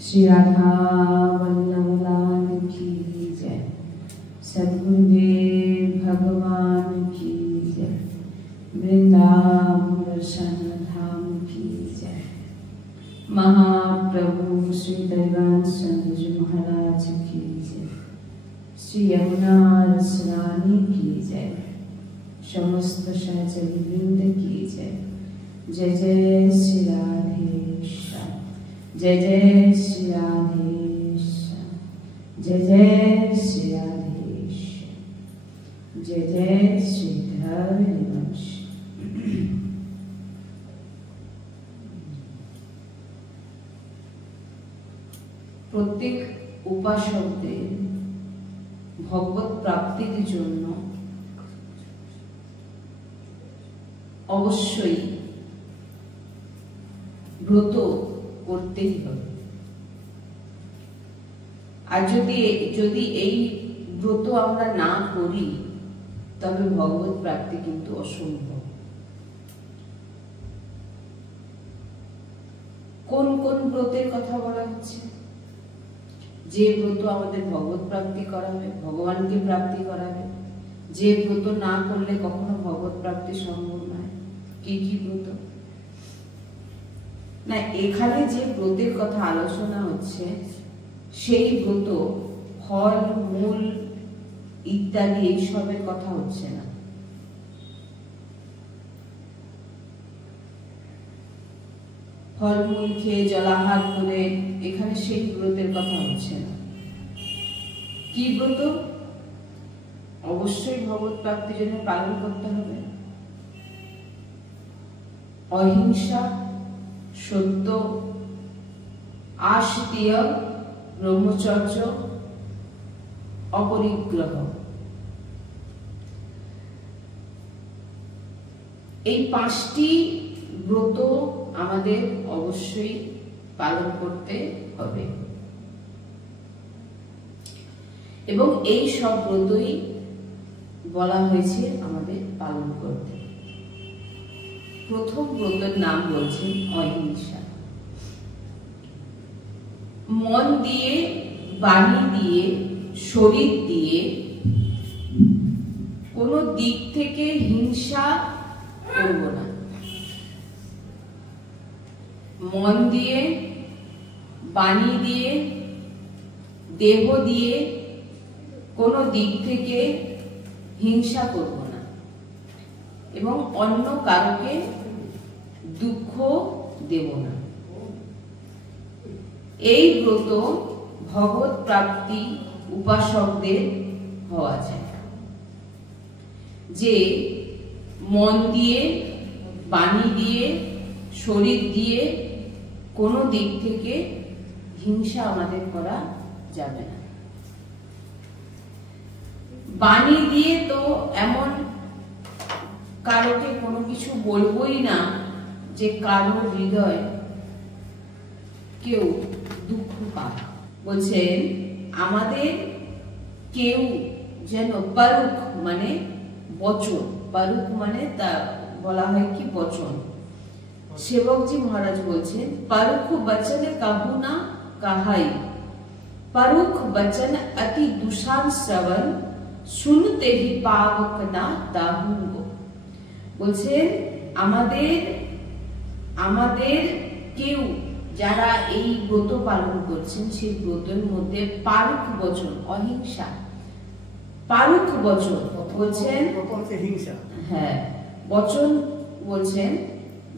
श्री राधा वल्लभ लाल की जय। सद्गुरुदेव भगवान की जय। वृंदावन धाम की जय। महाप्रभु श्री दयानंद जी महाराज की जय। श्री यमुना रसरानी की जय। समस्त सहचरी वृंद की जय। जय जय श्री राधेश्याम। जय जय श्री राधेश्याम। जय जय श्री राधेश्याम। जय जय श्री हरिवंश। प्रत्येक उपाসকদের ভগবত প্রাপ্তির জন্য অবশ্যই ব্রত করতেই হবে। আর যদি এই ব্রত আমরা না করি তবে ভগবত প্রাপ্তি কিন্তু অসম্ভব। কোন কোন ব্রতের কথা বলা হচ্ছে? যে ব্রত আমাদের ভগবত প্রাপ্তি করাবে, ভগবানকে প্রাপ্তি করাবে, যে ব্রত না করলে কখনো ভগবত প্রাপ্তি সম্ভব নয়। কি কি ব্রত? না, এখানে যে ব্রতের কথা আলোচনা হচ্ছে সেই ব্রত ফল মূল ইত্যাদি এইসবের কথা হচ্ছে না। ফলমূল খেয়ে জলাহার করে এখানে সেই ব্রতের কথা হচ্ছে না। কি ব্রত? অবশ্যই ভগবত প্রাপ্তির জন্য পালন করতে হবে। অহিংসা, সত্য, আস্তেয়, ব্রহ্মচর্য, অপরিগ্রহ, এই পাঁচটি ব্রত আমাদের অবশ্যই পালন করতে হবে এবং এই সব ব্রতই বলা হয়েছে আমাদের পালন করতে। প্রথম ব্রতের নাম বলছেন অহিংসা। মন দিয়ে, বাণী দিয়ে, শরীর দিয়ে কোনো দিক থেকে হিংসা করব না। মন দিয়ে, বাণী দিয়ে, দেহ দিয়ে কোনো দিক থেকে হিংসা করব না এবং অন্য কারোকে দুঃখ দেব না। এই ব্রত ভগবত প্রাপ্তি উপাসকদের হওয়া যায়, যে মন দিয়ে, বাণী দিয়ে, শরীর দিয়ে কোনো দিক থেকে হিংসা আমাদের করা যাবে না। বাণী দিয়ে তো এমন কারোকে কোনো কিছু বলবোই না যে কারো হৃদয় কেউ দুঃখ পাক। বলছেন আমাদের কেউ যেন পারুক মানে বচন, পারুক মানে তা বলা হয় কি বচন। সেবকজি মহারাজ বলছেন পারুখ বচন কাহু না কাহাই, পারুখ বচন অতি দুষান শ্রবণ, শুনতে হি পাবক না দাহু। বলছেন আমাদের কেউ যারা এই ব্রত পালন করছেন সেই ব্রতের মধ্যে পারুখ বচন, অহিংসা, পারুখ বচন বলছেন, হিংসা, হ্যাঁ বচন বলছেন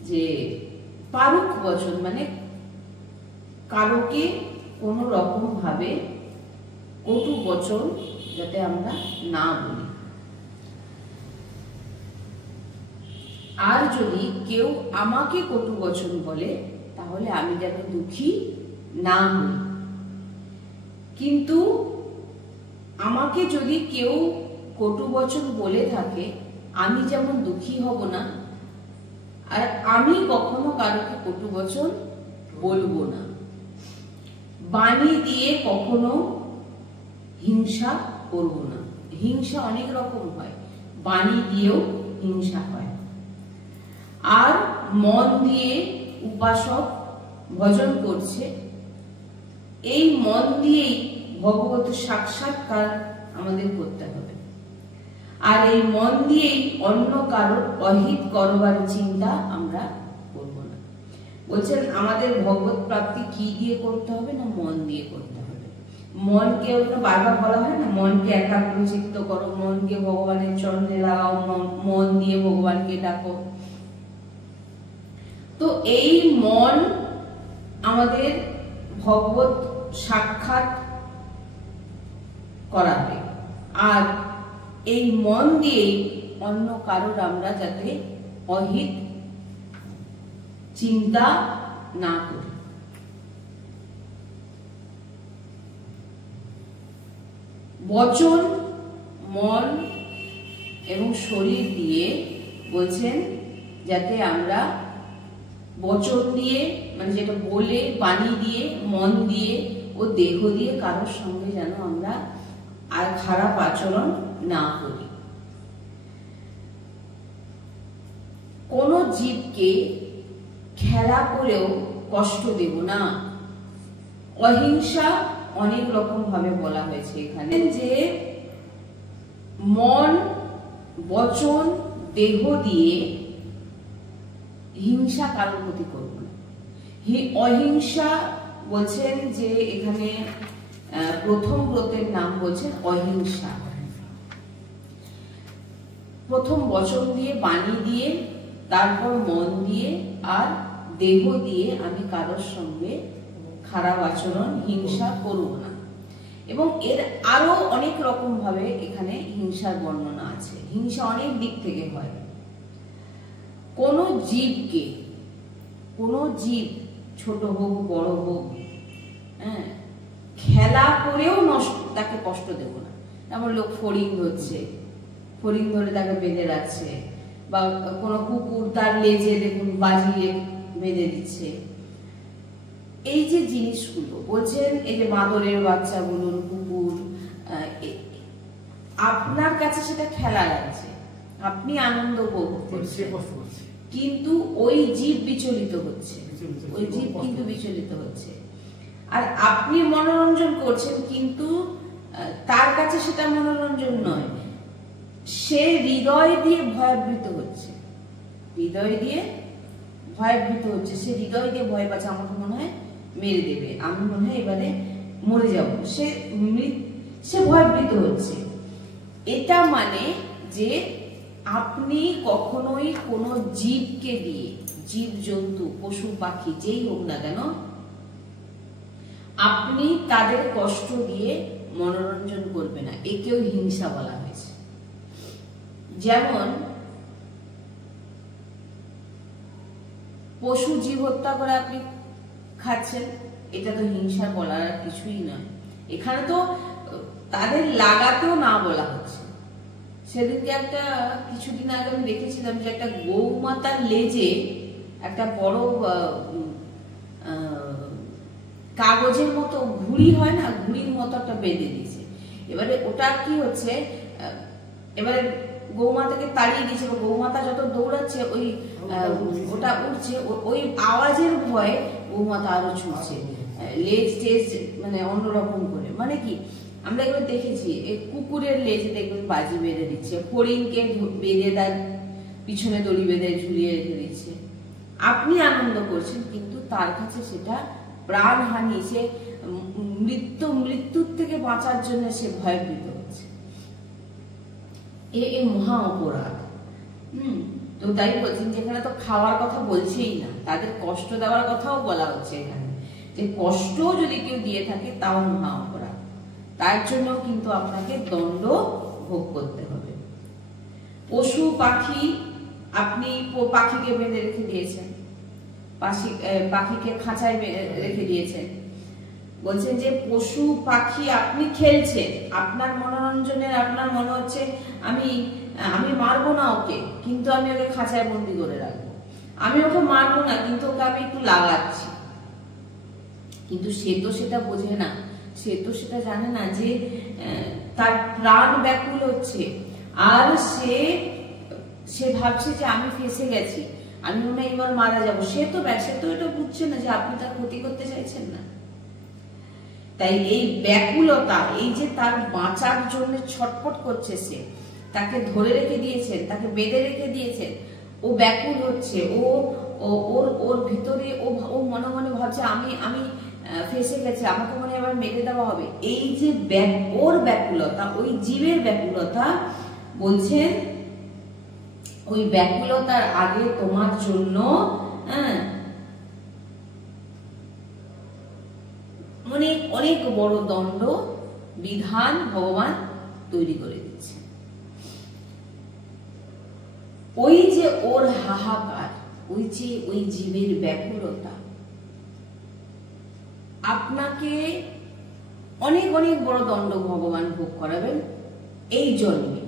যে পারুখ বচন মানে কারোকে কোন রকম ভাবে কটু বচন যাতে আমরা না বলি। আর যদি কেউ আমাকে কটু বচন বলে তাহলে আমি যেন দুঃখী না হই। কিন্তু আমাকে যদি কেউ কটু বচন বলে থাকে আমি যেমন দুঃখী হব না, আর আমি কখনো কারোকে কটু বচন বলবো না। বাণী দিয়ে কখনো হিংসা করব না। হিংসা অনেক রকম হয়, বাণী দিয়েও হিংসা হয়। আর মন দিয়ে উপাসক ভজন করছে এই মন দিয়েই ভগবত সাক্ষাৎকার আমাদের করতে হবে। আর এই মন দিয়েই অন্য কারোর অহিত করবার চিন্তা আমরা করব না। বলছেন আমাদের ভগবত প্রাপ্তি কি দিয়ে করতে হবে না, মন দিয়ে করতে হবে। মনকে বারবার বলা হয় না, মনকে একাগ্রচিত্ত করো, মনকে ভগবানের চরণে লাগাও, মন দিয়ে ভগবানকে ডাকো। তো এই মন আমাদের ভগবত সাক্ষাৎ করাবে। আর এই মন দিয়ে অন্য কারোর আমরা যাতে অহিত চিন্তা না করি। বচন, মন এবং শরীর দিয়ে বলছেন যাতে আমরা বচন দিয়ে মানে যেটা বলে, বাণী দিয়ে, মন দিয়ে ও দেহ দিয়ে কারোর সঙ্গে যেন আমরা আর খারাপ আচরণ না করি। কোন জীবকে খেলা করেও কষ্ট দেব না। অহিংসা অনেক রকম ভাবে বলা হয়েছে এখানে, যে মন, বচন, দেহ দিয়ে হিংসা কারোর প্রতি করব না। অহিংসা বলছেন যে এখানে প্রথম ব্রতের নাম বলছেন অহিংসা। প্রথম বচন দিয়ে, বাণী দিয়ে, তারপর মন দিয়ে আর দেহ দিয়ে আমি কারোর সঙ্গে খারাপ আচরণ, হিংসা করব না। এবং এর আরো অনেক রকম ভাবে এখানে হিংসার বর্ণনা আছে। হিংসা অনেক দিক থেকে হয়। কোন জীবকে, কোন জীব ছোট হোক বড় হোক, হ্যাঁ, খেলা করেও তাকে কষ্ট দেব না। যেমন লোক ফড়িং ধরছে, ফড়িং ধরে তাকে বেঁধে রাখছে, বা কোনো কুকুর তার লেজে দেখুন বাজিয়ে বেঁধে দিচ্ছে। এই যে জিনিসগুলো বলছেন, এই যে বাঁদরের বাচ্চা বলুন, কুকুর, আপনার কাছে সেটা খেলা লাগছে, আপনি আনন্দ উপভোগ করছেন, কিন্তু ওই জীব বিচলিত হচ্ছে, ওই জীব কিন্তু বিচলিত হচ্ছে। আর আপনি মনোরঞ্জন করছেন, কিন্তু তার কাছে সেটা মনোরঞ্জন নয়, সে হৃদয় দিয়ে ভয়াবৃত হচ্ছে, হৃদয় দিয়ে ভয়াবৃত হচ্ছে। সে হৃদয় দিয়ে ভয় পাচ্ছে, আমাকে মনে হয় মেরে দেবে, আমি মনে হয় এবারে মরে যাব, সে ভয়ভীত হচ্ছে। এটা মানে যে আপনি কখনোই কোনো জীবকে দিয়ে, জীব জন্তু, পশু পাখি যেই হোক না কেন, আপনি তাদের কষ্ট দিয়ে মনোরঞ্জন করবে না। একেও হিংসা বলা হয়েছে। যেমন পশু জীব হত্যা করে আপনি খাচ্ছেন, এটা তো হিংসা বলার কিছুই নয়। এখানে তো তাদের লাগাতেও না বলা হচ্ছে। সেদিনকে একটা কিছুদিন আগে আমি দেখেছিলাম যে একটা গৌমাতার লেজে একটা বড় কাগজের মতো ঘুড়ি হয় না, ঘুড়ির মতো একটা বেঁধে দিয়েছে। এবারে ওটা কি হচ্ছে, এবারে গৌমাতাকে তাড়িয়ে দিয়েছে, গৌমাতা যত দৌড়াচ্ছে ওই ওটা উঠছে, ওই আওয়াজের ভয়ে গৌমাতা আরো ছুটছে, লেজ টেজ মানে অন্যরকম করে। মানে কি, আমরা এগুলো দেখেছি, এই কুকুরের লেজে দেখবেন বাজি বেঁধে দিচ্ছে, ফড়িংকে বেঁধে তার পিছনে দড়ি বেঁধে ঝুলিয়ে রেখে দিচ্ছে। আপনি আনন্দ করছেন, কিন্তু তার কাছে সেটা প্রাণহানি, সে মৃত্যুর থেকে বাঁচার জন্য সে ভয়ভীত হচ্ছে। এ মহা অপরাধ। তো তাই বলছেন, যেখানে তো খাওয়ার কথা বলছেই না, তাদের কষ্ট দেওয়ার কথাও বলা হচ্ছে এখানে, যে কষ্ট যদি কেউ দিয়ে থাকে তাও মহা অপরাধ, তার জন্য কিন্তু আপনাকে দণ্ড ভোগ করতে হবে। পশু পাখি, আপনি পাখিকে বেঁধে রেখে দিয়েছেন, পাখিকে খাঁচায় রেখে দিয়েছেন, বলছেন যে পশু পাখি আপনি খেলছেন, আপনার মনোরঞ্জনের, আপনার মনে হচ্ছে আমি মারবো না ওকে, কিন্তু আমি ওকে খাঁচায় বন্দি করে রাখবো, আমি ওকে মারবো না, কিন্তু ওকে আমি একটু লাগাচ্ছি। কিন্তু সে তো সেটা বোঝে না, সে তো সেটা জানে না যে তার প্রাণ ব্যাকুল হচ্ছে, আর সে ভাবছে যে আমি ফেঁসে গেছি, আমি মনে হয় এবার মারা যাবো। সে তো এটা বুঝছে না যে আপনি তার ক্ষতি করতে চাইছেন না। তাই এই ব্যাকুলতা, এই যে তার বাঁচার জন্য ছটফট করছে, সে তাকে ধরে রেখে দিয়েছেন, তাকে বেঁধে রেখে দিয়েছেন, ও ব্যাকুল হচ্ছে, ওর ভিতরে ও মনে মনে ভাবছে আমি ফেসে গেছে, আমাকে মনে এবার মেরে দেওয়া হবে। এই যে ওর ব্যাকুলতা, ওই জীবের ব্যাকুলতা, বলছেন ওই ব্যাকুলতার আগে তোমার জন্য অনেক অনেক বড় দণ্ড বিধান ভগবান তৈরি করে দিচ্ছে। ওই যে ওর হাহাকার, ওই যে ওই জীবের ব্যাকুলতা আপনাকে অনেক অনেক বড় দণ্ড ভগবান ভোগ করাবেন এই জন্মে।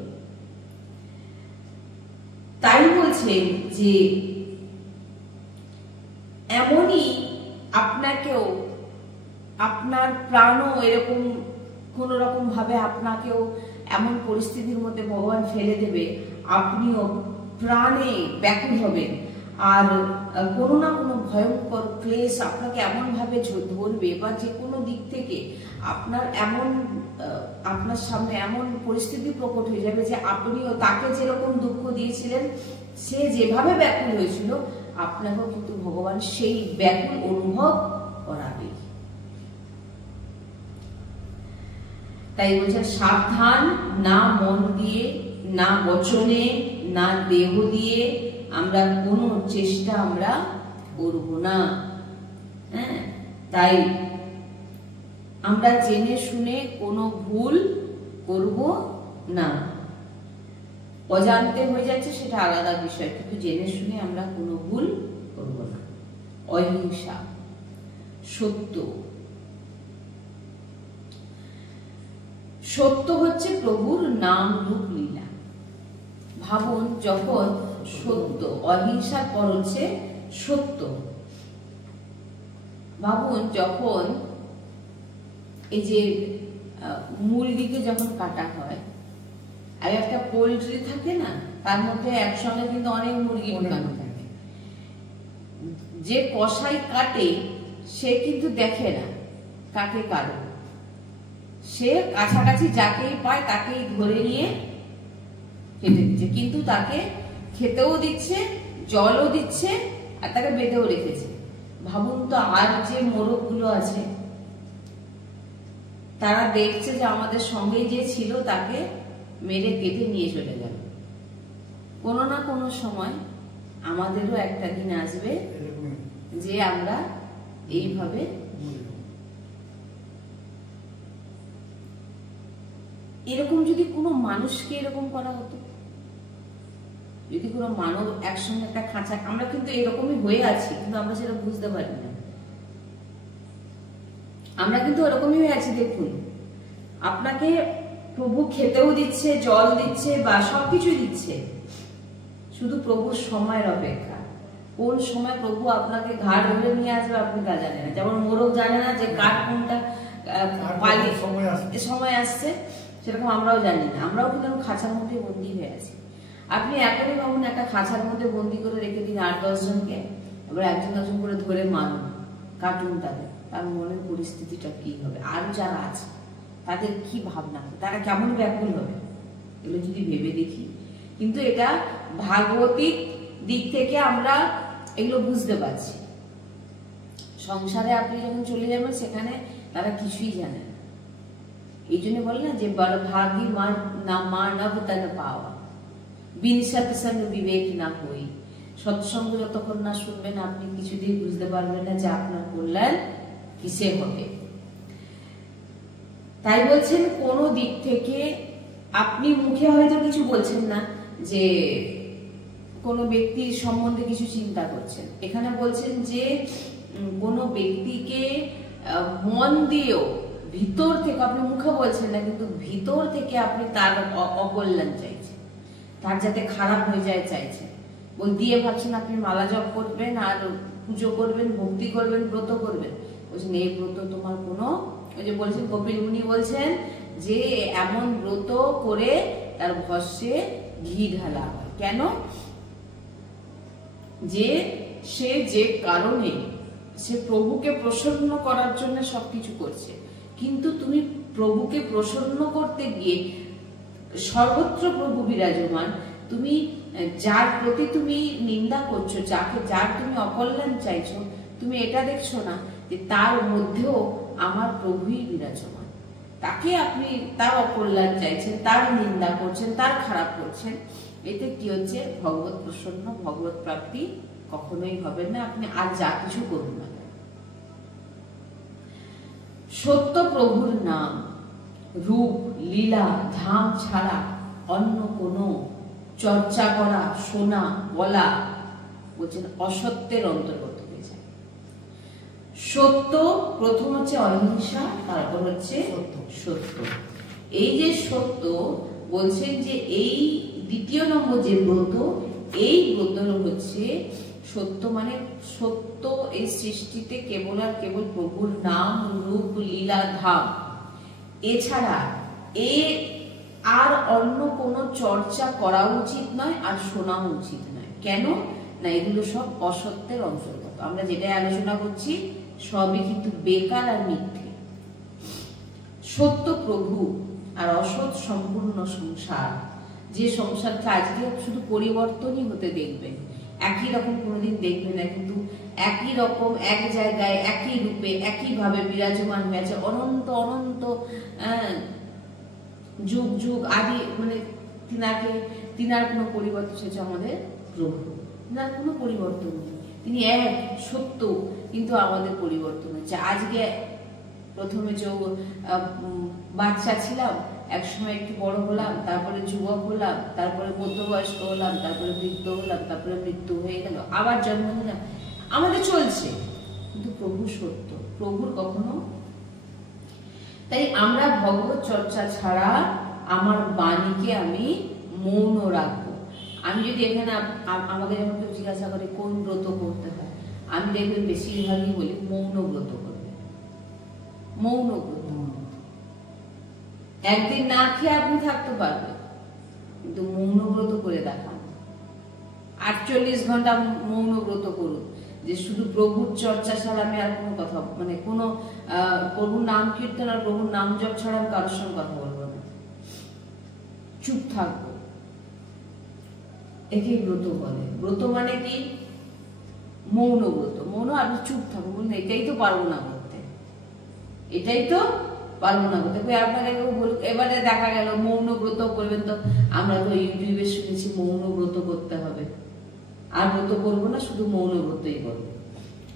তাই বলছেন যে এমনই আপনাকেও, আপনার প্রাণও এরকম কোন রকম ভাবে আপনাকেও এমন পরিস্থিতির মধ্যে ভগবান ফেলে দেবে, আপনিও প্রাণে ব্যাকুল হবেন, আর কোনো না কোনো ভয়ঙ্কর ক্লেশ আপনাকে এমন ভাবে ধরবে, বা যে কোনো দিক থেকে আপনার সামনে এমন পরিস্থিতি প্রকট হয়ে যাবে যে আপনিও তাকে যেরকম দুঃখ দিয়েছিলেন, সে যেভাবে ব্যাকুল হয়েছিল, আপনাকেও কিন্তু ভগবান সেই ব্যাকুল অনুভব করাবে। তাই বলছে সাবধান, না মন দিয়ে, না বচনে, না দেহ দিয়ে আমরা কোনো চেষ্টা আমরা করব না। হ্যাঁ, তাই আমরা জেনে শুনে কোনো ভুল করব না। অজান্তে হয়ে যাচ্ছে সেটা আলাদা বিষয়, কিন্তু জেনে শুনে আমরা কোনো ভুল করব না। অহিংসা, সত্য, সত্য হচ্ছে প্রভুর নাম রূপ লীলা। ভাবুন, যখন সত্য, অহিংসার পর হচ্ছে সত্য। ভাবুন, যখন এই যে মুরগিকে যখন কাটা হয়, আর একটা পোল্ট্রি থাকে না, তার মধ্যে একসঙ্গে কিন্তু অনেক মুরগি ঢোকানো থাকে। যে কসাই কাটে সে কিন্তু দেখে না কাকে কাটে, সে কাছাকাছি যাকেই পায় তাকেই ধরে নিয়ে কেটে দিচ্ছে, কিন্তু তাকে খেতেও দিচ্ছে, জলও দিচ্ছে, আর তাকে বেঁধেও রেখেছে। ভাবুন তো, আর যে মোরগগুলো আছে তারা দেখছে যে আমাদের সঙ্গে যে ছিল তাকে মেরে কেটে নিয়ে চলে গেল। কোনো না কোনো সময় আমাদেরও একটা দিন আসবে যে আমরা এইভাবে এরকম, যদি কোনো মানুষকে এরকম করা হতো, যদি কোনো মানব একসঙ্গে একটা খাঁচা, আমরা কিন্তু এরকমই হয়ে আছি, কিন্তু আমরা সেটা বুঝতে পারি না। আমরা কিন্তু এরকমই হয়ে আছি। দেখুন, আপনাকে প্রভু খেতেও দিচ্ছে, জল দিচ্ছে, বা সবকিছু দিচ্ছে, শুধু প্রভুর সময়ের অপেক্ষা। কোন সময় প্রভু আপনাকে ঘাড় ধরে নিয়ে আসবে আপনি তা জানেন না। যেমন মোরগ জানে না যে কার কোনটা সময় আসছে, সেরকম আমরাও জানি না। আমরাও কিন্তু খাঁচার মধ্যে বন্দী হয়ে আছি। আপনি এখনই ভাবুন, একটা খাঁচার মধ্যে বন্দী করে রেখে দিন 8-10 জনকে, এবার একজন একজন করে ধরে মারুন, কাটুন তাদের, তার মনের পরিস্থিতিটা কি হবে, আর যারা আছে তাদের কি ভাবনা, তারা কেমন ব্যাকুল হবে, এগুলো যদি ভেবে দেখি। কিন্তু এটা ভাগবতিক দিক থেকে আমরা এগুলো বুঝতে পারছি। সংসারে আপনি যখন চলে যাবেন সেখানে তারা কিছুই জানে না। এই জন্য বলে না যে বড় ভাগী মানব তন পাওয়া, বিন সৎসঙ্গ বিবেক না হই। সৎসঙ্গ যতক্ষণ না শুনবেন আপনি কিছুতেই বুঝতে পারবেন না যে আপনার কল্যাণ কিসে হবে। তাই বলছেন কোন দিক থেকে আপনি মুখে হয়তো কিছু বলছেন না, যে কোনো ব্যক্তির সম্বন্ধে কিছু চিন্তা করছেন, এখানে বলছেন যে কোনো ব্যক্তিকে মন দিয়েও, ভিতর থেকে, আপনি মুখে বলছেন না কিন্তু ভিতর থেকে আপনি তার অকল্যাণ চাইছেন, তার যাতে খারাপ হয়ে যায় চাইছেন। দিয়ে ভাবছেন আপনি মালা জপ করবেন, আর পুজো করবেন, ভক্তি করবেন, ব্রত করবেন, বলছেন এই ব্রত তোমার কোনো, ওই যে বলছেন কপিল মুনি বলছেন যে এমন ব্রত করে তার ভস্যে ঘি ঢালা হয়। কেন? যে সে যে কারণে সে প্রভুকে প্রসন্ন করার জন্য সবকিছু করছে, কিন্তু তুমি প্রভুকে প্রসন্ন করতে গিয়ে সর্বত্র প্রভু বিরাজমান, তুমি যার প্রতি তুমি নিন্দা করছো, যার তুমি অকল্যাণ চাইছো, তুমি এটা দেখছো না যে তার মধ্যেও আমার প্রভুই বিরাজমান। তাকে আপনি তার অকল্যাণ চাইছেন, তার নিন্দা করছেন, তার খারাপ করছেন। এতে কি হচ্ছে? ভগবত প্রসন্ন, ভগবত প্রাপ্তি কখনোই হবে না, আপনি আর যা কিছু করুন না। সত্য প্রভুর নাম, রূপ, লীলা, ধাম ছাড়া অন্য কোনো চর্চা করা, শোনা, বলা বলছেন অসত্যের অন্তর্গত হয়ে যায়। সত্য প্রথম হচ্ছে অহিংসা, তারপর হচ্ছে সত্য। এই যে সত্য বলছেন যে এই দ্বিতীয় নম্বর যে ব্রত, এই ব্রত হচ্ছে সত্য, মানে সত্য এই সৃষ্টিতে কেবল আর কেবল প্রভুর নাম, রূপ, লীলা, ধাম, এছাড়া আর অন্য কোনো চর্চা করা উচিত নয়, আর শোনা উচিত নয়। কেন না? এগুলো সব অসত্যের অন্তর্গত। আমরা যেটাই আলোচনা করছি সবই কিন্তু বেকার আর মিথ্যে। সত্য প্রভু আর অসৎ সম্পূর্ণ সংসার, যে সংসারকে আজকে শুধু পরিবর্তনই হতে দেখবেন, একই রকম কোনোদিন দেখবেন না, কিন্তু একই রকম এক জায়গায় একই রূপে একইভাবে বিরাজমান হয়ে আছে অনন্ত অনন্ত যুগ যুগ আদি, মানে তিনার কোনো পরিবর্তন হচ্ছে আমাদের প্রভু, তিনার কোনো পরিবর্তন নেই, তিনি এক সত্য, কিন্তু আমাদের পরিবর্তন হচ্ছে। আজকে প্রথমে যে বাচ্চা ছিলাম, একসময় একটু বড় হলাম, তারপরে যুবক হলাম, তারপরে মধ্যবয়স্ক হলাম, তারপরে বৃদ্ধ হলাম, তারপরে মৃত্যু হয়ে গেল, আবার জন্ম নিলাম, আমাদের চলছে। কিন্তু প্রভু সত্য, প্রভুর কখনো। তাই আমরা ভগবত চর্চা ছাড়া আমার বাণীকে আমি মৌন রাখবো। আমি যদি এখানে আমাকে যখন কেউ জিজ্ঞাসা করে কোন ব্রত করতে হয়, আমি দেখবেন বেশিরভাগই বলি মৌন ব্রত করবে। মৌন ব্রত, একদিন না খেয়ে আপনি থাকতে পারবেন, কিন্তু মৌন ব্রত করে দেখান। 48 ঘন্টা মৌন ব্রত করুন, যে শুধু প্রভুর চর্চা ছাড়া আমি আর কোনো কথা, মানে কোনো প্রভুর নাম কীর্তন আর প্রভুর নাম জপ ছাড়া আমি কারোর সঙ্গে কথা বলবো না, চুপ থাকবো। একেই ব্রত বলে। ব্রত মানে কি? মৌন ব্রত। মৌন, আপনি চুপ থাকবো, বলুন এটাই তো পারবো না করতে, এটাই তো পারবো না করতে। আপনাকে এবারে দেখা গেল মৌন ব্রত করবেন, তো আমরা তো ইউটিউবে শুনেছি মৌন ব্রত করতে হবে, আর ব্রত করবো না, শুধু মৌন ব্রতই করবো।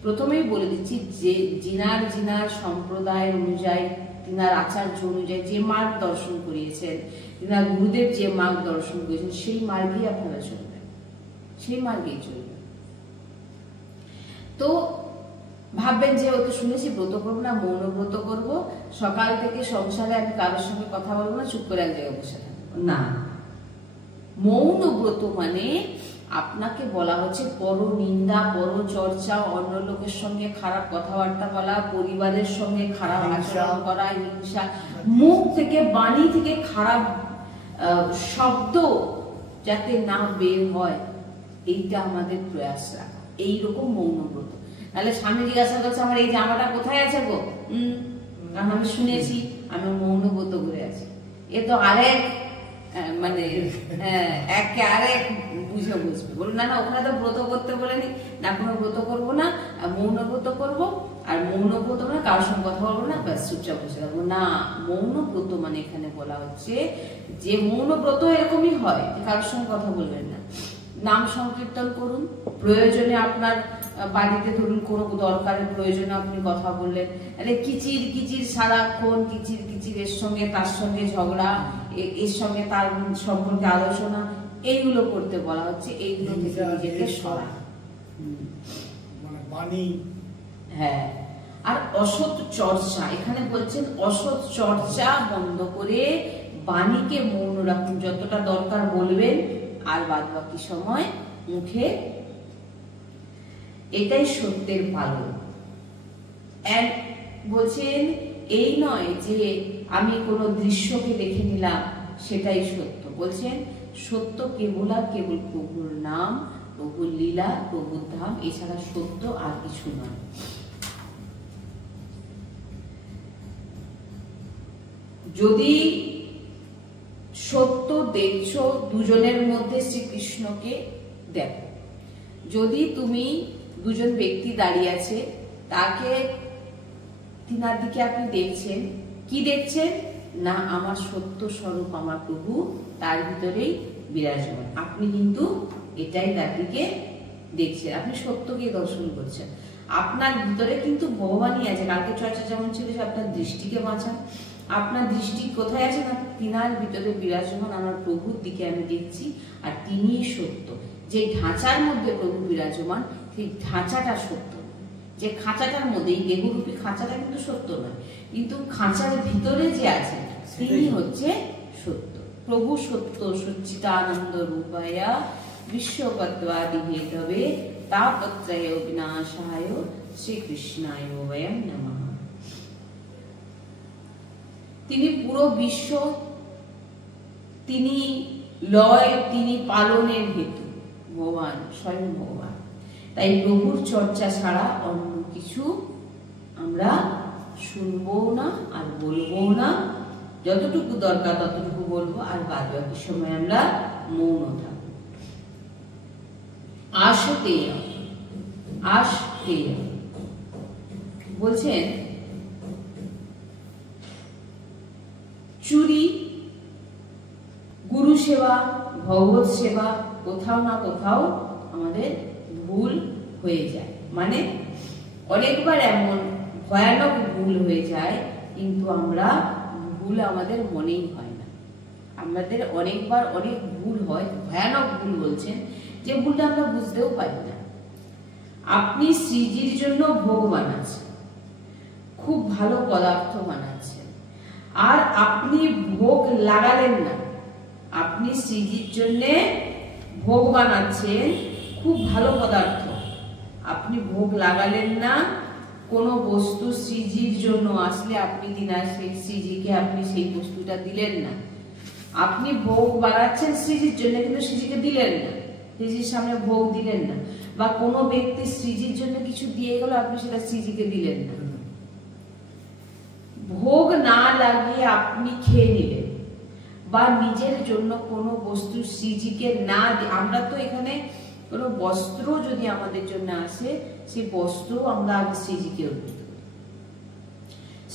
প্রথমেই বলে দিচ্ছি যে জিনার সম্প্রদায় অনুযায়ী, তিনার আচার্য অনুযায়ী যে মার্গ দর্শন করিয়েছেন, তিনার গুরুদেব যে মার্গ দর্শন করেছেন, সেই মার্গেই আপনারা চলবেন, সেই মার্গেই চলবেন। তো ভাববেন যে ও তো শুনেছি ব্রত করবো না, মৌন ব্রত করবো, সকাল থেকে সংসারে আমি কারোর সঙ্গে কথা বলবো না, চুপ করে এক জায়গায় বসে থাকবো না। মৌন ব্রত মানে আপনাকে বলা হচ্ছে পর নিন্দা, পর চর্চা, অন্য লোকের সঙ্গে খারাপ কথাবার্তা বলা, পরিবারের সঙ্গে খারাপ আচরণ করা, হিংসা, মুখ থেকে বাণী থেকে খারাপ শব্দ যাতে না বের হয়, এইটা আমাদের প্রয়াস রাখা। এইরকম মৌন ব্রত। তাহলে স্বামী জিজ্ঞাসা করছে আমার এই জামাটা কোথায় আছে গো? কারণ আমি শুনেছি আমি মৌন ব্রত করে আছি। এ তো আরেক, মানে একে আরেক বুঝে বুঝবে, বলুন না না ওখানে তো ব্রত করতে বলেনি, না কোনো ব্রত করবো না, মৌন ব্রত করবো। আর মৌন ব্রত মানে কারোর সঙ্গে কথা বলবো না, ব্যাস চুপচাপ বসে থাকবো না। মৌন ব্রত মানে এখানে বলা হচ্ছে যে মৌন ব্রত এরকমই হয়, কারোর সঙ্গে কথা বলবেন না, নাম সংকীর্তন করুন, প্রয়োজনে আপনার বাড়িতে ধরুন কোনো দরকারের প্রয়োজনে আপনি কথা বললেন, তাহলে কিচির কিচির সারাক্ষণ কিচির কিচির, এর সঙ্গে তার সঙ্গে ঝগড়া, এর সঙ্গে তার সম্পর্কে আলোচনা, এইগুলো করতে বলা হচ্ছে। এইগুলো থেকে নিজেকে সরান, মানে বাণী। হ্যাঁ, আর অসৎ চর্চা, এখানে বলছেন অসৎ চর্চা বন্ধ করে বাণীকে মৌন রাখুন, যতটা দরকার বলবেন, আর বাদ বাকি সময় মুখে। এটাই সত্যের পালন। বলছেন এই নয় যে আমি কোনো দৃশ্যকে দেখে নিলাম সেটাই সত্য। বলছেন সত্য কেবল আর কেবল প্রভুর নাম, প্রভুর লীলা, প্রভুর ধাম, এছাড়া সত্য আর কিছু নয়। যদি সত্য দেখছো দুজনের মধ্যে শ্রীকৃষ্ণকে দেখো। যদি তুমি দুজন ব্যক্তি দাঁড়িয়ে আছে, তাকে তিনার দিকে আপনি দেখছেন, কি দেখছেন না আমার সত্য স্বরূপ আমার প্রভু তার ভিতরেই বিরাজমান। আপনি কিন্তু এটাই তার দিকে দেখছেন, আপনি সত্যকে দর্শন করছেন। আপনার ভিতরে কিন্তু ভগবানই আছে। কালকে চর্চা যেমন ছিল যে আপনার দৃষ্টিকে বাঁচান, আপনার দৃষ্টি কোথায় আছে না তিনার ভিতরে বিরাজমান আমার প্রভুর দিকে আমি দেখছি, আর তিনি সত্য। যে ঢাঁচার মধ্যে প্রভু বিরাজমান সেই ঢাঁচাটা সত্য, যে খাঁচাটার মধ্যে এই দেহরূপী খাঁচাটা কিন্তু সত্য নয়, কিন্তু খাঁচার ভিতরে যে আছে তিনি হচ্ছে সত্য। প্রভু সত্য সচ্চিদানন্দ রূপায়া বিশ্বপদ্বাদি হেতবে তাপত্রয় বিনাশায় শ্রীকৃষ্ণায় বয়ং নমঃ। তিনি পুরো বিশ্ব, তিনি লয়, তিনি পালনের হেতু, ভগবান স্বয়ং ভগবান। তাই প্রভুর চর্চা ছাড়া অন্য কিছু আমরা শুনবো না আর বলবো না। যতটুকু দরকার ততটুকু বলবো, আর বাদ বাকি সময় আমরা মৌন থাকবো। আশতেয় বলছেন চুরি, গুরু সেবা, ভগবত সেবা কোথাও না কোথাও আমাদের ভুল হয়ে যায়। মানে অনেকবার এমন ভয়ানক ভুল হয়ে যায়, কিন্তু আমরা ভুল আমাদের মনেই হয় না। আমাদের অনেকবার অনেক ভুল হয়, ভয়ানক ভুল বলছেন, যে ভুলটা আমরা বুঝতেও পারি না। আপনি শ্রীজির জন্য ভোগ বানাচ্ছেন, খুব ভালো পদার্থ বানাচ্ছেন, আর আপনি ভোগ লাগালেন না। আপনি শ্রীজির জন্য ভোগ বানাচ্ছেন, খুব ভালো পদার্থ, আপনি ভোগ লাগালেন না। কোনো বস্তু শ্রীজির জন্য আসলে আপনি সেই শ্রীজিকে আপনি সেই বস্তুটা দিলেন না। আপনি ভোগ বানাচ্ছেন শ্রীজির জন্য, কিন্তু শ্রীজিকে দিলেন না, শ্রীজির সামনে ভোগ দিলেন না। বা কোনো ব্যক্তি শ্রীজির জন্য কিছু দিয়ে গেল, আপনি সেটা শ্রীজিকে দিলেন না। ভোগ না লাগিয়ে আপনি খেয়ে নিলেন, বা নিজের জন্য কোনো বস্তু শ্রীজিকে না দিয়ে, আমরা তো এখানে কোনো বস্ত্র যদি আমাদের জন্য আসে, সেই বস্ত্র আমরা আগে শ্রীজিকে অর্পিত করি।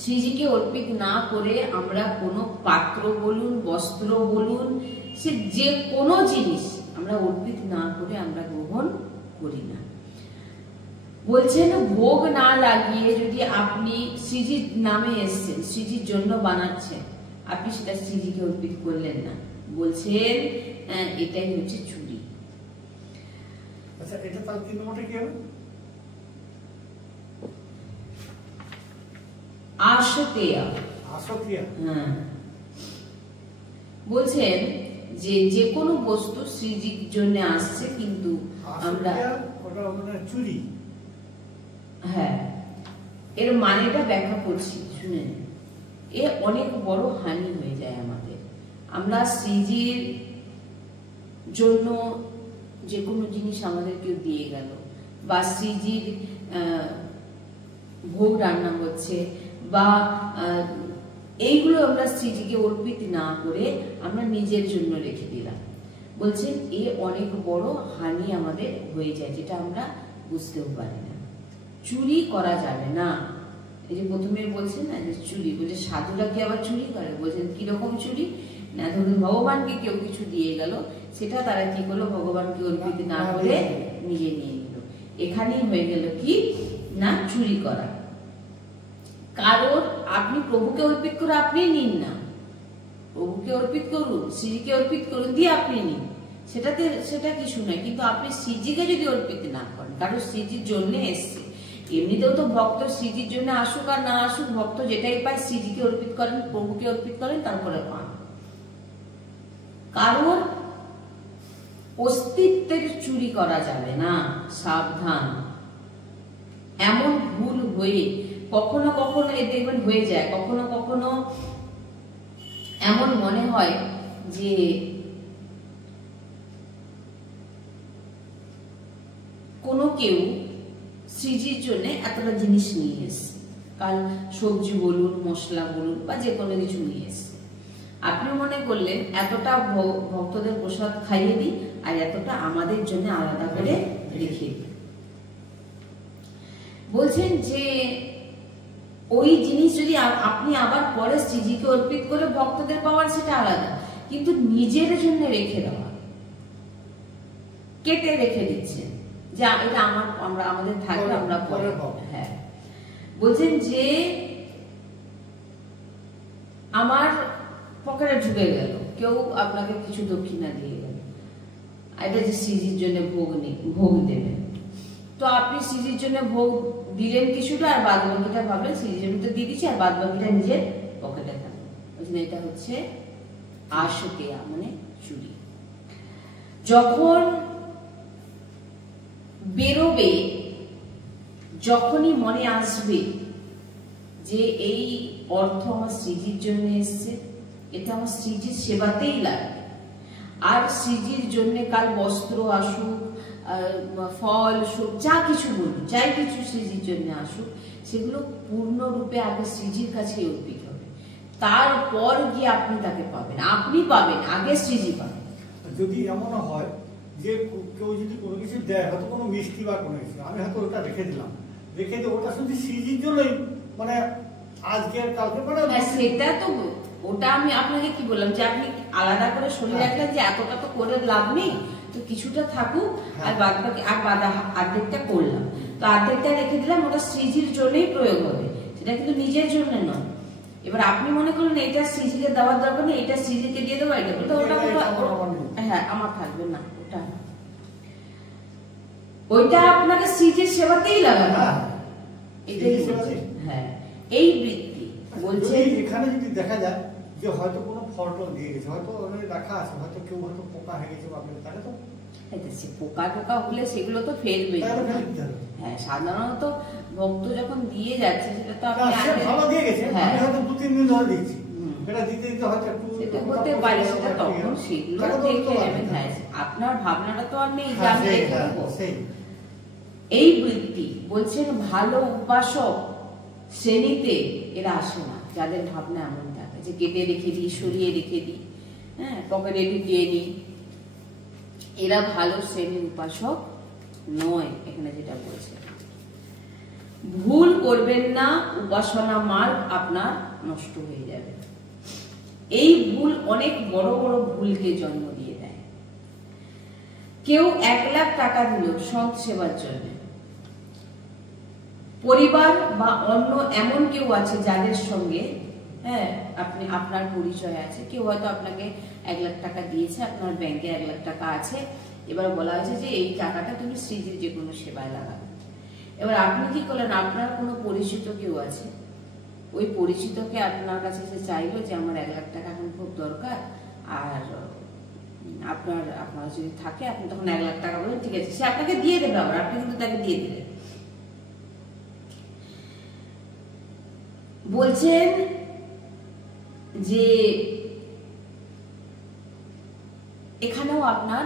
শ্রীজিকে অর্পিত না করে আমরা কোনো পাত্র বলুন, বস্ত্র বলুন, সে যে কোনো জিনিস আমরা অর্পিত না করে আমরা গ্রহণ করি না। বলছেন ভোগ না লাগিয়ে যদি আপনি শ্রীজির নামে এসছেন, শ্রীজির জন্য বানাচ্ছেন, আপনি সেটা শ্রীজিকে অর্পিত করলেন না, বলছেন এটাই হচ্ছে চুরি। আচ্ছা, এটা তার 3 নম্বরটা কি হবে? আশতেয়। হ্যাঁ, বলছেন যে কোনো বস্তু শ্রীজির জন্য আসছে, কিন্তু আমরা চুরি। হ্যাঁ, এর মানেটা ব্যাখ্যা করছি, শুনেন। এ অনেক বড় হানি হয়ে যায় আমাদের। আমরা শ্রীজির জন্য যে কোনো জিনিস আমাদের কেউ দিয়ে গেল, বা শ্রীজির ভোগ রান্না হচ্ছে, বা এইগুলো আমরা শ্রীজিকে অর্পিত না করে আমরা নিজের জন্য রেখে দিলাম। বলছেন এ অনেক বড় হানি আমাদের হয়ে যায়, যেটা আমরা বুঝতেও পারি না। চুরি করা যাবে না। এই যে প্রথমে বলছেন না যে চুরি, বলছে সাধুরা কি আবার চুরি করে? বলছেন কিরকম চুরি না, ধরুন ভগবানকে কেউ কিছু দিয়ে গেল, সেটা তারা কি করলো, ভগবানকে অর্পিত না করে নিজে নিয়ে নিল। এখানেই হয়ে গেল কি না চুরি করা। কারণ আপনি প্রভুকে অর্পিত করে আপনি নিন না, প্রভুকে অর্পিত করুন, শ্রীজিকে অর্পিত করুন, দিয়ে আপনি নিন, সেটা কিছু নয়। কিন্তু আপনি শ্রীজিকে যদি অর্পিত না করেন, কারণ শ্রীজির জন্য এসছে, এমনিতেও তো ভক্ত শ্রীজির জন্য আসুক আর না আসুক, ভক্ত যেটাই পায় শ্রীজিকে অর্পিত করেন, প্রভুকে অর্পিত করেন, তারপরে পান। কারণ অস্তিত্বের চুরি করা যাবে না, সাবধান। এমন ভুল হয়ে কখনো কখনো দেখবেন হয়ে যায়, কখনো কখনো এমন মনে হয় যে কোনো কেউ শ্রীজির জন্য এতটা জিনিস নিয়ে এসছে, কাল সবজি বলুন, মশলা বলুন বা যে কোনো কিছু নিয়ে এসছে, আপনি মনে করলেন এতটা ভক্তদের প্রসাদ খাইয়ে দিই আর এতটা আমাদের জন্য আলাদা করে রেখে দিই। বলছেন যে ওই জিনিস যদি আপনি আবার পরে শ্রীজিকে অর্পিত করে ভক্তদের পাওয়ার সেটা আলাদা, কিন্তু নিজের জন্য রেখে দেওয়া, কেটে রেখে দিচ্ছেন যে এটা আমাদের থাকবে, আমরা পরে। হ্যাঁ, বলছেন যে আমার পকেটে ঢুকে গেল, কেউ আপনাকে কিছু দক্ষিণা দিয়ে গেল, এটা যে শ্রীজির জন্য ভোগ দেবেন, তো আপনি শ্রীজির জন্য ভোগ দিলেন কিছুটা আর বাদ বাকিটা ভাবলেন শ্রীজির জন্য তো দিয়ে দিচ্ছি আর বাদ বাকিটা নিজের পকেটে থাকবে। বুঝলেন, এটা হচ্ছে আশকেয়া মানে চুরি। যখন বেরোবে, যখনই মনে আসবে যে এই অর্থ আমার শ্রীজির জন্য এসছে, এটা আমার শ্রীজির সেবাতেই লাগবে, আর শ্রীজির জন্য কাল বস্ত্র আসুক, ফল যা কিছু বলুন, যাই কিছু শ্রীজির জন্য আসুক, সেগুলো পূর্ণরূপে আগে শ্রীজির কাছে অর্পিত হবে, তারপর গিয়ে আপনি তাকে পাবেন। আপনি পাবেন আগে, শ্রীজি পাবেন। যদি এমন হয় যে কেউ যদি কোনো কিছু দেয়, হয়তো কোনো মিষ্টি বা কোনো কিছু, আমি হয়তো ওটা রেখে দিলাম, রেখে দিয়ে ওটা শুধু শ্রীজির জন্যই, মানে আজকে কালকে মানে সেটা তো, ওটা আমি আপনাকে কি বললাম যে আপনি আলাদা করে শরীর রাখলেন যে এতটা তো করে লাভ নেই, তো কিছুটা থাকুক আর বাদ বাকি অর্ধেকটা করলাম, তো অর্ধেকটা রেখে দিলাম, ওটা শ্রীজির জন্যই প্রয়োগ হবে, সেটা কিন্তু নিজের জন্য নয়। এবার আপনি মনে করলেন এটা শ্রীজিকে দেওয়ার দরকার নেই, এটা শ্রীজিকে দিয়ে দেবো, এটা বলতে ওটা হ্যাঁ আমার থাকবে না, ওটা ওইটা আপনাকে শ্রীজির সেবাতেই লাগাবে। এটাই হ্যাঁ, এই বৃত্তি। বলছে এখানে যদি দেখা যায় যে হয়তো কোনো ফটো দিয়ে গেছে, হয়তো রাখা আছে, হয়তো কেউ হয়তো পোকা হয়ে গেছে, তাহলে তো পোকা টোকা হলে সেগুলো তো ফেলবে। হ্যাঁ, সাধারণত ভক্ত যখন দিয়ে যাচ্ছে সেটা তো আপনি ভালো দিয়ে গেছে, আমি হয়তো 2-3 দিন ধরে দিচ্ছি, এটা দিতে দিতে হয়তো একটু সেটা হতে পারে, সেটা তখন সেগুলো দেখে নেবেন। হ্যাঁ, আপনার ভাবনাটা তো আর নেই যে আমি রেখে দেবো। এই বৃত্তি বলছেন ভালো উপাসক শ্রেণীতে এরা আসে না, যাদের ভাবনা এমন থাকে যে কেটে রেখে দিই, সরিয়ে রেখে দিই, হ্যাঁ পকেটে ঢুকিয়ে নিই, এরা ভালো শ্রেণীর উপাসক নয়। এখানে যেটা বলছে, ভুল করবেন না, উপাসনা মার্গ আপনার নষ্ট হয়ে যাবে। এই ভুল অনেক বড় বড় ভুলকে জন্ম দিয়ে দেয়। কেউ 1 লাখ টাকা দিল সৎ সেবার জন্য, পরিবার বা অন্য এমন কেউ আছে যাদের সঙ্গে হ্যাঁ আপনার পরিচয় আছে, কেউ হয়তো আপনাকে 1 লাখ টাকা দিয়েছে, আপনার ব্যাংকে 1 লাখ টাকা আছে, এবার বলা হয়েছে যে এই টাকাটা তুমি শ্রীজির যে কোনো সেবায় লাগাবে। এবার আপনি কি করলেন, আপনার কোনো পরিচিত কেউ আছে, ওই পরিচিতকে আপনার কাছে সে চাইলো যে আমার 1 লাখ টাকা এখন খুব দরকার, আর আপনার যদি থাকে আপনি তখন 1 লাখ টাকা বলেন, ঠিক আছে, সে আপনাকে দিয়ে দেবে, আবার আপনি কিন্তু তাকে দিয়ে দেবেন। বলছেন যে এখানেও আপনার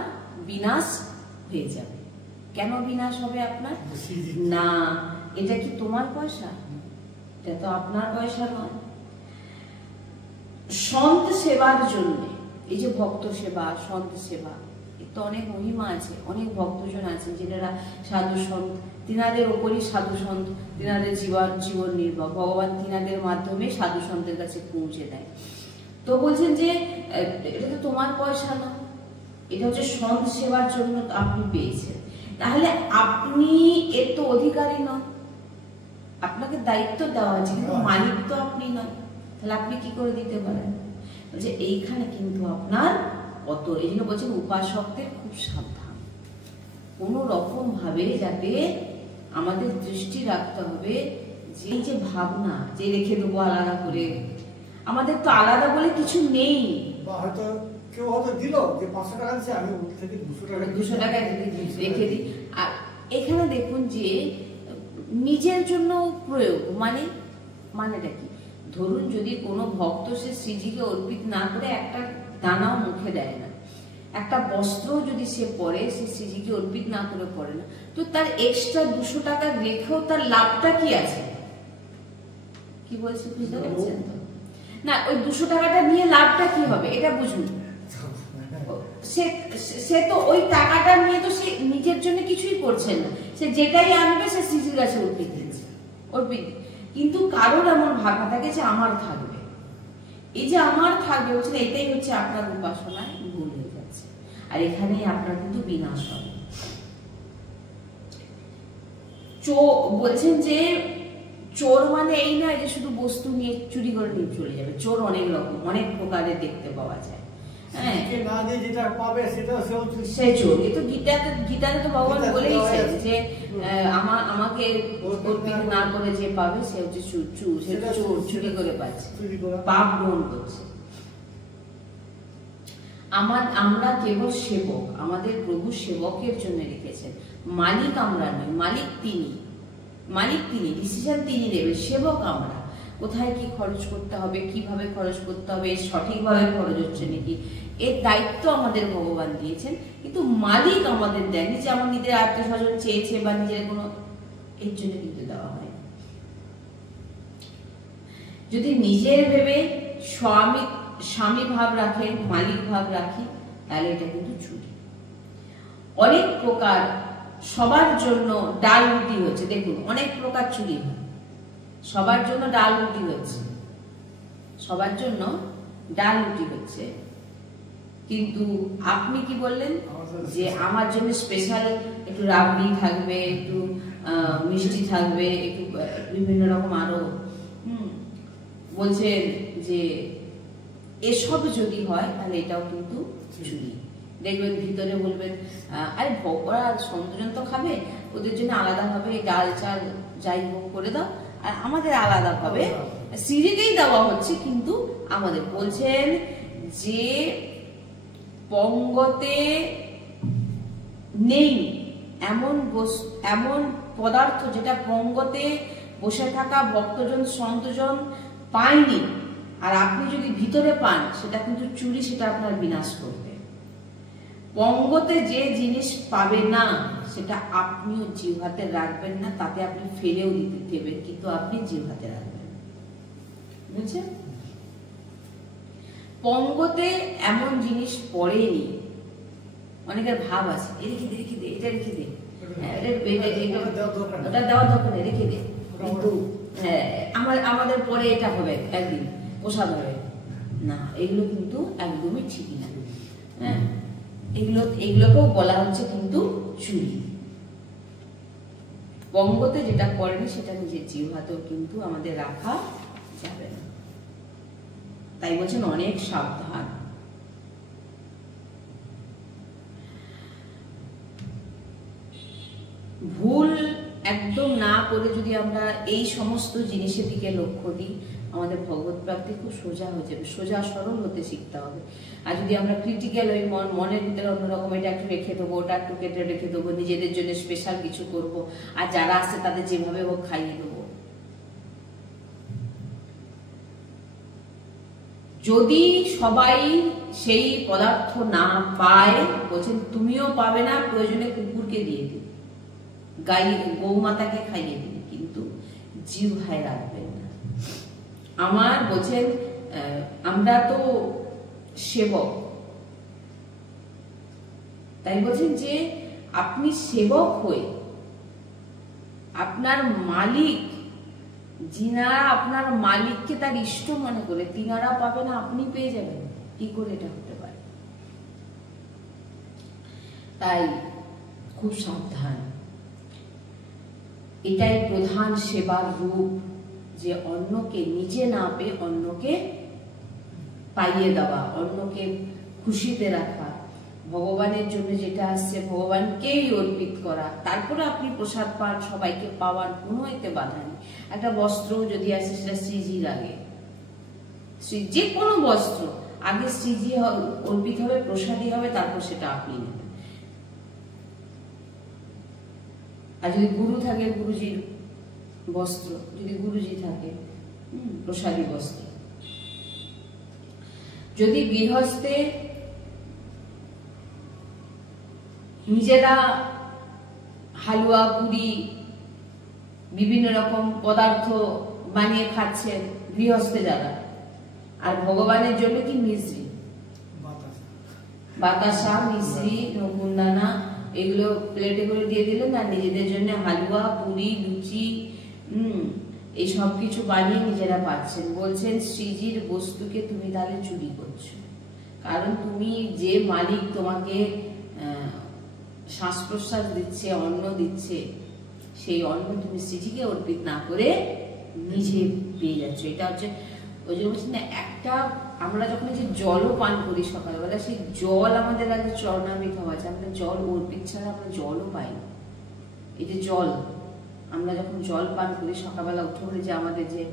বিনাশ হয়ে যাবে। কেন বিনাশ হবে আপনার? না, এটা কি তোমার পয়সা? এটা তো আপনার পয়সা নয়। সন্ত সেবার জন্য, এই যে ভক্ত সেবা, সন্ত সেবা, এর তো অনেক মহিমা আছে, অনেক ভক্তজন আছে যারা সাধু সন্ত, তিনাদের ওপরই সাধু সন্ত, তিনাদের জীবন নির্বাহ, ভগবান তিনাদের মাধ্যমে সাধু সন্তের কাছে পৌঁছে দেয়। তো বলছেন যে এটা তো তোমার পয়সা না, এটা হচ্ছে সন্ত সেবার জন্য আপনি পেয়েছেন, তাহলে আপনি এর তো অধিকারী নন, আপনাকে দায়িত্ব দেওয়া আছে কিন্তু মালিক তো আপনি নন, তাহলে আপনি কি করে দিতে পারেন? বলছে এইখানে কিন্তু আপনার কত, এই জন্য বলছেন উপাসকদের খুব সাবধান, কোন রকম ভাবে যাতে আমাদের দৃষ্টি রাখতে হবে যে যে ভাবনা যে রেখে দেবো আলাদা করে, আমাদের তো আলাদা বলে কিছু নেই। হয়তো কেউ হয়তো দিল যে 500 টাকা দিচ্ছে, আমি ওর থেকে 200 টাকা রেখে দিই। আর এখানে দেখুন যে নিজের জন্য প্রয়োগ, মানেটা কি, ধরুন যদি কোনো ভক্ত সে শ্রীজিকে অর্পিত না করে একটা দানাও মুখে দেয় না, একটা বস্ত্র যদি সে পরে, সে শ্রীজিকে অর্পিত না করে পরে না, তো তার এক্সট্রা 200 টাকা রেখেও তার লাভটা কি আছে? কি বলছি বুঝতে পারছেন তো? না, ওই 200 টাকাটা নিয়ে লাভটা কি হবে এটা বুঝুন। সে তো ওই টাকাটা নিয়ে তো সে নিজের জন্য কিছুই করছে না, সে যেটাই আনবে সে সিজির গাছে উদ্ভিদ দিচ্ছে, কিন্তু কারোর এমন ভাবনা থাকে যে আমার থাকবে, এই যে আমার থাকবে বলছেন, এটাই হচ্ছে আপনার উপাসনায় ভুল হয়ে যাচ্ছে, আর এখানেই আপনার কিন্তু বিনাশ হবে। বলছেন যে চোর মানে এই নয় যে শুধু বস্তু নিয়ে চুরি করে নিয়ে চলে যাবে, চোর অনেক রকম, অনেক প্রকারের দেখতে পাওয়া যায়। হ্যাঁ, যেটা পাবে সেটা সে চোর। কিন্তু গীতাতে তো ভগবান বলেইছেন যে আমাকে অর্পিত না করে যে পাবে সে হচ্ছে চোর, সে চোর, চুরি করে পাচ্ছে, পাপ গ্রহণ করছে। আমরা কেবল সেবক, আমাদের প্রভু সেবকের জন্য রেখেছেন, মালিক আমরা নই, মালিক তিনি, ডিসিশন তিনি নেবেন, সেবক আমরা। কোথায় কি খরচ করতে হবে, কিভাবে খরচ করতে হবে, সঠিকভাবে খরচ হচ্ছে নাকি, এর দায়িত্ব আমাদের ভগবান দিয়েছেন, কিন্তু মালিক আমাদের দেয়নি যে আমার নিজের আত্মীয় স্বজন চেয়েছে বা নিজের কোনো এর জন্য কিন্তু দেওয়া হয়। যদি নিজের ভেবে স্বামী ভাব রাখেন, মালিক ভাব রাখি, তাহলে এটা কিন্তু চুরি। অনেক প্রকার, সবার জন্য ডাল রুটি হচ্ছে, দেখুন অনেক প্রকার চুরি হয়, সবার জন্য ডাল রুটি হচ্ছে, সবার জন্য ডাল রুটি হচ্ছে, কিন্তু আপনি কি বললেন যে আমার জন্য স্পেশাল একটু রাবড়ি থাকবে, একটু মিষ্টি থাকবে, একটু বিভিন্ন রকম আরো বলছেন যে এসব যদি হয় তাহলে এটাও কিন্তু চুরি। দেখবেন ভিতরে বলবেন আরে ওরা সন্তোষণ তো খাবে, ওদের জন্য আলাদা ভাবে ডাল চাল যাই হোক করে দাও, আর আমাদের আলাদা ভাবে সিঁড়িতেই দেওয়া হচ্ছে, কিন্তু আমাদের বলছেন যে পঙ্গতে নেই এমন পদার্থ যেটা পঙ্গতে বসে থাকা ভক্তজন সন্তজন পায়নি, আর আপনি যদি ভিতরে পান সেটা কিন্তু চুরি, সেটা আপনার বিনাশ করবে। পঙ্গতে যে জিনিস পাবে না সেটা আপনিও জিহ্বাতে রাখবেন না, তাতে আপনি ফেলেও দিতে দেবেন, কিন্তু আপনি জিহ্বাতে রাখবেন, বুঝছেন? পঙ্গতে এমন জিনিস পড়েনি, অনেকের ভাব আছে রেখে দে, এটা রেখে দে, ওটা দেওয়ার দরকার নেই, রেখে দে, হ্যাঁ আমাদের পরে এটা হবে, একদিন প্রসাদ হবে না, এগুলো কিন্তু একদমই ঠিকই না। হ্যাঁ, এগুলোকেও বলা হচ্ছে কিন্তু চুরি। পঙ্গতে যেটা করেনি সেটা নিজের জিহ্বাতেও কিন্তু আমাদের রাখা যাবে না, তাই বলছেন অনেক সাবধান। ভুল একদম না করে যদি আমরা এই সমস্ত জিনিসের দিকে লক্ষ্য দিই, আমাদের ভগবত প্রাপ্তি খুব সোজা হয়ে যাবে, সোজা সরল হতে শিখতে হবে। আর যদি আমরা ক্রিটিক্যাল ওই মনের ভিতরে অন্যরকম এটা একটু রেখে দেবো, ওটা একটু কেটে রেখে দেবো, নিজেদের জন্য স্পেশাল কিছু করব, আর যারা আসছে তাদের যেভাবে হোক খাইয়ে দেবো, যদি সবাই সেই পদার্থ না পায়, বলছেন তুমিও পাবে না, প্রয়োজনে কুকুরকে দিয়ে দিন, গৌমাতাকে খাইয়ে দিন, কিন্তু জিহ্বায় রাখবেন না। আমার বলছেন আমরা তো সেবক, তাই বলছেন যে আপনি সেবক হয়ে আপনার মালিক, যিনারা আপনার মালিককে তার ইষ্ট মনে করে, তিনারা পাবে না, আপনি পেয়ে যাবেন, কি করে এটা হতে পারে? তাই খুব সাবধান, এটাই প্রধান সেবার রূপ, যে অন্যকে নিজে না পেয়ে অন্যকে পাইয়ে দেওয়া, অন্যকে খুশিতে রাখা, ভগবানের জন্য যেটা আসছে ভগবানকেই অর্পিত করা, তারপরে আপনি প্রসাদ পান, সবাইকে পাওয়ার কোনো এতে বাধা নেই। একটা বস্ত্র যদি আসে সেটা শ্রীজির আগে, যে কোনো বস্ত্র আগে শ্রীজি অর্পিত হবে, প্রসাদী হবে, তারপর সেটা আপনি নেবেন। আর যদি গুরু থাকে গুরুজির বস্ত্র, যদি গুরুজি থাকে প্রসাদী বস্ত্র। যদি গৃহস্থে নিজেরা হালুয়া পুরি বিভিন্ন রকম পদার্থ বানিয়ে খাচ্ছেন গৃহস্থে যারা, আর ভগবানের জন্য কি মিশ্রি, বাতাসা, মিশ্রি, নকুনদানা এগুলো প্লেটে করে দিয়ে দিলেন, আর নিজেদের জন্য হালুয়া, পুরি, লুচি এই সব কিছু বানিয়ে নিজেরা পাচ্ছেন। বলছেন শ্রীজির বস্তুকে তুমি তাহলে চুরি করছো, কারণ তুমি যে মালিক তোমাকে শ্বাস প্রশ্বাস দিচ্ছে, অন্ন দিচ্ছে, সেই অন্ন তুমি শ্রীজিকে অর্পিত না করে নিজে পেয়ে যাচ্ছ। এটা হচ্ছে ওই জন্য বলছি না, একটা আমরা যখন যে জলও পান করি সকালবেলা, সেই জল আমাদের আগে চরণামৃত হওয়া আছে, আমরা জল অর্পিত ছাড়া আমরা জলও পাই না। এই যে জল, আমরা যখন জল পান করি সকালবেলা উঠে পড়ে, যে আমাদের যে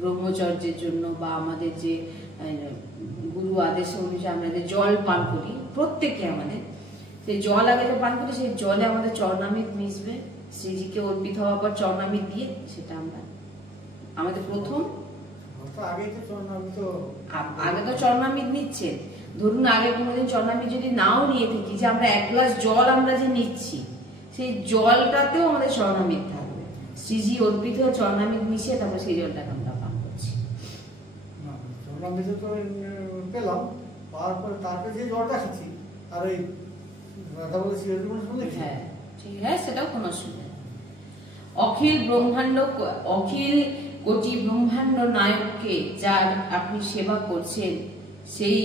ব্রহ্মচর্যের জন্য বা আমাদের যে গুরু আদেশ অনুযায়ী আমরা যে জল পান করি প্রত্যেকে, আমাদের সেই জল আগে যে পান করি, সেই জলে আমাদের চরণামৃত মিশবে, শ্রীজিকে অর্পিত হওয়ার পর চরণামৃত দিয়ে সেটা আমরা আমাদের প্রথম আগে তো চরণামৃত নিচ্ছে। ধরুন আগে কোনোদিন চরণামৃত যদি নাও নিয়ে থাকি, যে আমরা এক গ্লাস জল আমরা যে নিচ্ছি, সেই জলটাতেও আমাদের চরণামৃত থাকবে, শ্রীজি অর্পিত চরণামৃত মিশিয়ে তারপর সেই জলটাকে আমরা পান করছি। পেলাম, তারপরে যে জলটা খাচ্ছি, আর ওই হ্যাঁ ঠিক, হ্যাঁ সেটাও কোনো অসুবিধা নেই। অখিল কোটি ব্রহ্মাণ্ড নায়ককে যার আপনি সেবা করছেন, সেই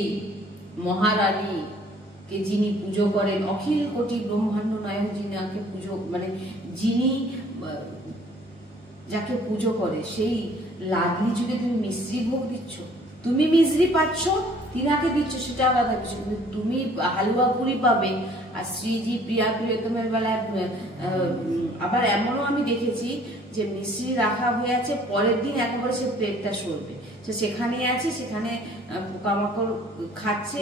মহারানীকে যিনি পুজো করেন, অখিল কোটি ব্রহ্মাণ্ড নায়ক যিনাকে পুজো, মানে যিনি যাকে পুজো করে, সেই লাডলি যুগে তুমি মিশ্রি ভোগ দিচ্ছ, তুমি মিশ্রি পাচ্ছ, তিনাকে দিচ্ছ, সেটা আলাদা কিছু, কিন্তু তুমি হালুয়া পুরি পাবে। আর শ্রীজি প্রিয়া প্রিয়তমের বেলায় আবার এমনও আমি দেখেছি যে মিশ্রি রাখা হয়ে আছে, পরের দিন একেবারে সে প্লেটটা সরবে, সে সেখানে আছে, সেখানে পোকামাকড় খাচ্ছে।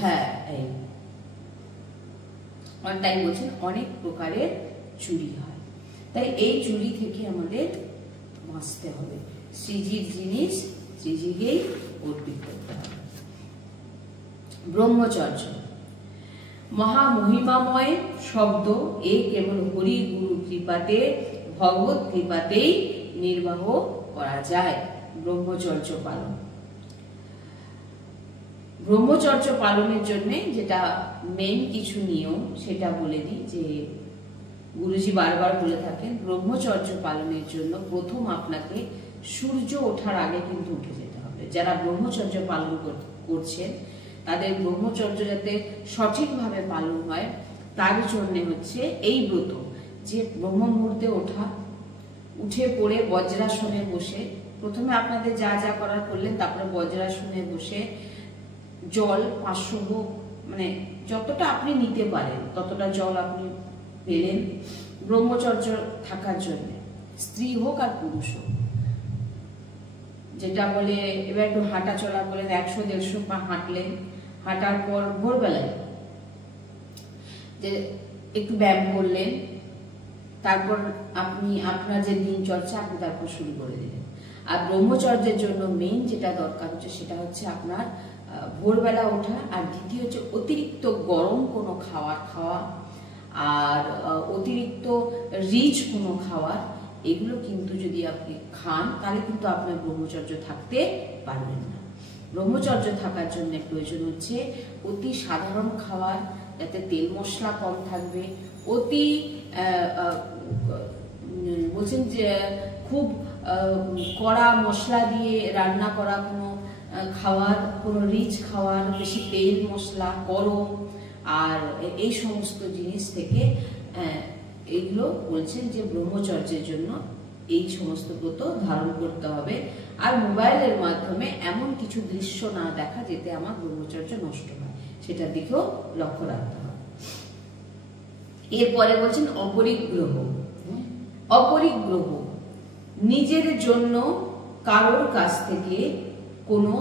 হ্যাঁ, এই তাই বলছেন অনেক প্রকারের চুরি হয়, তাই এই চুরি থেকে আমাদের বাঁচতে হবে। শ্রীজির জিনিস শ্রীজিকেই অর্পিত করতে হবে। ব্রহ্মচর্য মহামহিমাময় শব্দ, এ কেবল হরি গুরু কৃপাতে, ভগবত কৃপাতেই নির্বাহ করা যায়। ব্রহ্মচর্য পালন, ব্রহ্মচর্য পালনের জন্য যেটা মেন কিছু নিয়ম সেটা বলে দিই, যে গুরুজি বারবার বলে থাকেন, ব্রহ্মচর্য পালনের জন্য প্রথম আপনাকে সূর্য ওঠার আগে কিন্তু উঠে যেতে হবে। যারা ব্রহ্মচর্য পালন করছেন, তাদের ব্রহ্মচর্য যাতে সঠিকভাবে পালন হয়, তার জন্য হচ্ছে এই ব্রত, যে ব্রহ্ম মুহূর্তে ওঠা, উঠে পড়ে বজ্রাসনে বসে, প্রথমে আপনাদের যা যা করার করলেন, তারপরে বজ্রাসনে বসে জল 500 হোক, মানে যতটা আপনি নিতে পারেন ততটা জল আপনি পেলেন ব্রহ্মচর্য থাকার জন্য, স্ত্রী হোক আর পুরুষ হোক। যেটা বলে এবার একটু হাঁটা চলা বলেন, 100-150 পা হাঁটলেন, হাঁটার পর ভোরবেলায় যে একটু ব্যায়াম করলেন, তারপর আপনি আপনার যে দিনচর্চা আপনি তারপর শুরু করে দিলেন। আর ব্রহ্মচর্যের জন্য মেইন যেটা দরকার হচ্ছে সেটা হচ্ছে আপনার ভোরবেলা ওঠা, আর দ্বিতীয় হচ্ছে অতিরিক্ত গরম কোনো খাবার খাওয়া, আর অতিরিক্ত রিচ কোনো খাবার, এগুলো কিন্তু যদি আপনি খান তাহলে কিন্তু আপনার ব্রহ্মচর্য থাকতে পারবেন না। ব্রহ্মচর্য থাকার জন্য প্রয়োজন হচ্ছে অতি সাধারণ খাবার, যাতে তেল মশলা কম থাকবে, অতি বলছেন যে খুব কড়া মশলা দিয়ে রান্না করা কোনো খাবার, কোনো রিচ খাবার, বেশি তেল মশলা গরম, আর এই সমস্ত জিনিস থেকে এইগুলো বলছেন যে ব্রহ্মচর্যের জন্য এই সমস্ত ব্রত ধারণ করতে হবে। আর মোবাইলের মাধ্যমে এমন কিছু দৃশ্য না দেখা যেতে আমার ব্রহ্মচর্য নষ্ট হয়, সেটার দিকেও লক্ষ্য রাখতে হবে। এরপরে বলছেন অপরিগ্রহ। অপরিগ্রহ নিজের জন্য কারোর কাছ থেকে কোনো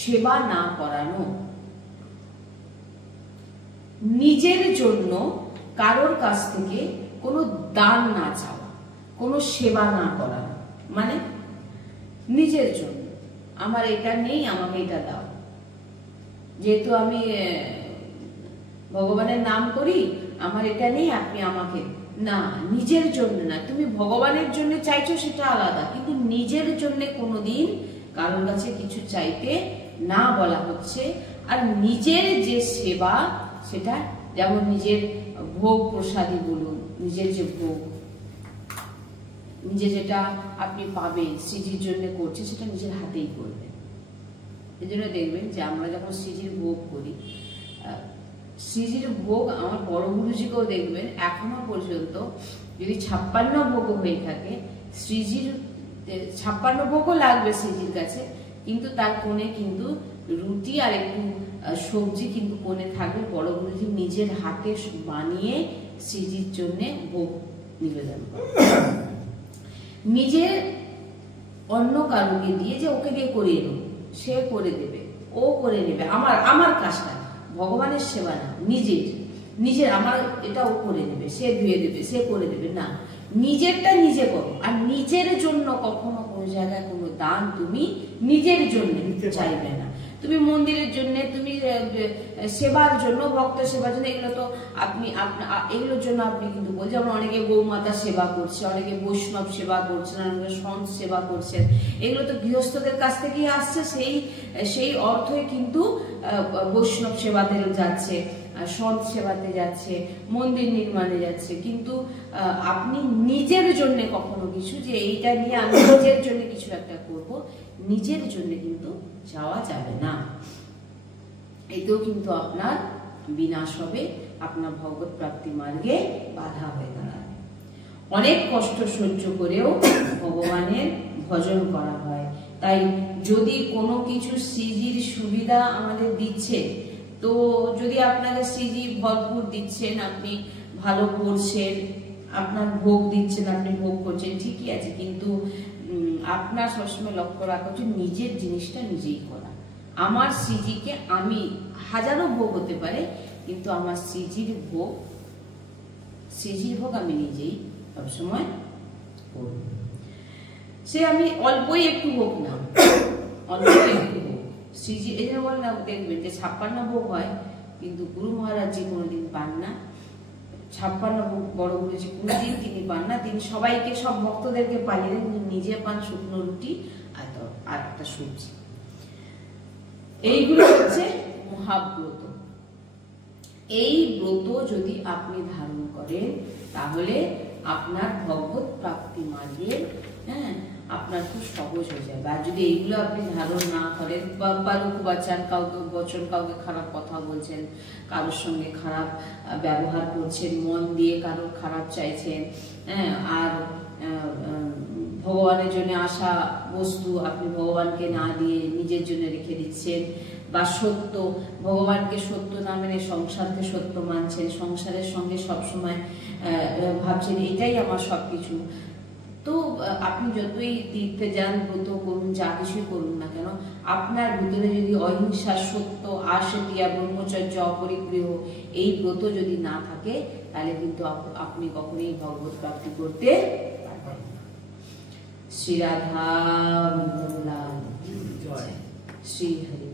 সেবা না করানো, নিজের জন্য কারোর কাছ থেকে কোনো দান না চাওয়া, কোনো সেবা না করা, মানে নিজের জন্য আমার এটা নেই, আমাকে এটা দাও, যেহেতু আমি ভগবানের নাম করি, আমার এটা নেই, আপনি আমাকে না, নিজের জন্য না। তুমি ভগবানের জন্য চাইছো সেটা আলাদা, কিন্তু নিজের জন্য কোনোদিন কারোর কাছে কিছু চাইতে না বলা হচ্ছে। আর নিজের যে সেবা, সেটা যেমন নিজের ভোগ প্রসাদী বলুন, নিজের যে ভোগ, নিজে যেটা আপনি পাবেন শ্রীজির জন্য করছে, সেটা নিজের হাতেই করবেন। এই জন্য দেখবেন যে আমরা যখন শ্রীজির ভোগ করি, শ্রীজির ভোগ আমার বড় গুরুজিকেও দেখবেন এখনো পর্যন্ত যদি 56 ভোগও হয়ে থাকে, শ্রীজির 56 ভোগও লাগবে শ্রীজির কাছে, কিন্তু তার কোণে কিন্তু রুটি আর একটু সবজি কিন্তু কোণে থাকবে। বড় গুরুজি নিজের হাতে বানিয়ে শ্রীজির জন্য ভোগ নিবেদন করে। নিজের অন্য কারোকে দিয়ে যে ওকে দিয়ে করিয়ে নেব, সে করে দেবে, ও করে নেবে, আমার কাজটা ভগবানের সেবা না, নিজের আমার এটা ও করে দেবে, সে ধুয়ে দেবে, সে করে দেবে না। নিজেরটা নিজে করো। আর নিজের জন্য কখনো কোনো জায়গায় কোনো দান তুমি নিজের জন্য চাইবে না। তুমি মন্দিরের জন্য, তুমি সেবার জন্য, ভক্ত সেবার জন্য, এগুলো তো আপনি এগুলোর জন্য আপনি কিন্তু বলছেন। যেমন অনেকে গৌমাতা সেবা করছে, অনেকে বৈষ্ণব সেবা করছেন, অনেকে সন্ত সেবা করছেন। এগুলো তো গৃহস্থদের কাছ থেকেই আসছে, সেই অর্থই কিন্তু বৈষ্ণব সেবাতে যাচ্ছে, সন্ত সেবাতে যাচ্ছে, মন্দির নির্মাণে যাচ্ছে। কিন্তু আপনি নিজের জন্য কখনো কিছু, যে এইটা নিয়ে আমি নিজের জন্য কিছু একটা করব, নিজের জন্য কিন্তু যাওয়া যাবে না। এতেও কিন্তু আপনার বিনাশ হবে, আপনার ভগবত প্রাপ্তি মার্গে বাধা হয়ে দাঁড়াবে। অনেক কষ্ট সহ্য করেও ভগবানের ভজন করা হয়। তাই যদি কোনো কিছু শ্রীজির সুবিধা আমাদের দিচ্ছে, তো যদি আপনাকে শ্রীজি ভরপুর দিচ্ছেন, আপনি ভালো করছেন, আপনার ভোগ দিচ্ছেন, আপনি ভোগ করছেন, ঠিকই আছে, কিন্তু আপনার সবসময় লক্ষ্য রাখা উচিত নিজের জিনিসটা নিজেই করা। আমার শ্রীজিকে আমি, হাজারো ভোগ হতে পারে, কিন্তু আমার শ্রীজির ভোগ আমি নিজেই সবসময় করব। সে আমি অল্পই একটু হোক না, অল্পই একটু হোক শ্রীজি, এই জন্য বল না, দেখবেন যে 56 ভোগ হয়, কিন্তু গুরু মহারাজজি কোনোদিন পান না। 56 ভোগ বড় গুরুজি কোনোদিন তিনি পান না। তিনি সবাইকে, সব ভক্তদেরকে পাইয়ে দেন, কিন্তু নিজে পান শুকনো রুটি আর একটা সবজি। এইগুলো হচ্ছে মহাব্রত। এই ব্রত যদি আপনি ধারণ করেন, তাহলে আপনার ভগবত প্রাপ্তি মার্গে আপনার খুব সহজ হয়ে যাবে। আর যদি এইগুলো আপনি ধারণ না করেন, বা লোকবাচার কাউকে খারাপ কথা বলছেন, কারোর সঙ্গে খারাপ ব্যবহার করছেন, মন দিয়ে কারোর খারাপ চাইছেন, আর ভগবানের জন্য আসা বস্তু আপনি ভগবানকে না দিয়ে নিজের জন্য রেখে দিচ্ছেন, বা সত্য, ভগবানকে সত্য না মেনে সংসারকে সত্য মানছেন, সংসারের সঙ্গে সবসময় ভাবছেন এটাই আমার সবকিছু, তো আপনি যতই তীর্থে যান, ব্রত করুন, যা কিছু করুন না কেন, আপনার ভিতরে যদি অহিংসা, সত্য, আশতিয়া, ব্রহ্মচর্য, অপরিগ্রহ এই ব্রত যদি না থাকে, তাহলে কিন্তু আপনি কখনোই ভগবত প্রাপ্তি করতে পারবেন না। শ্রী রাধা, শ্রী হরি।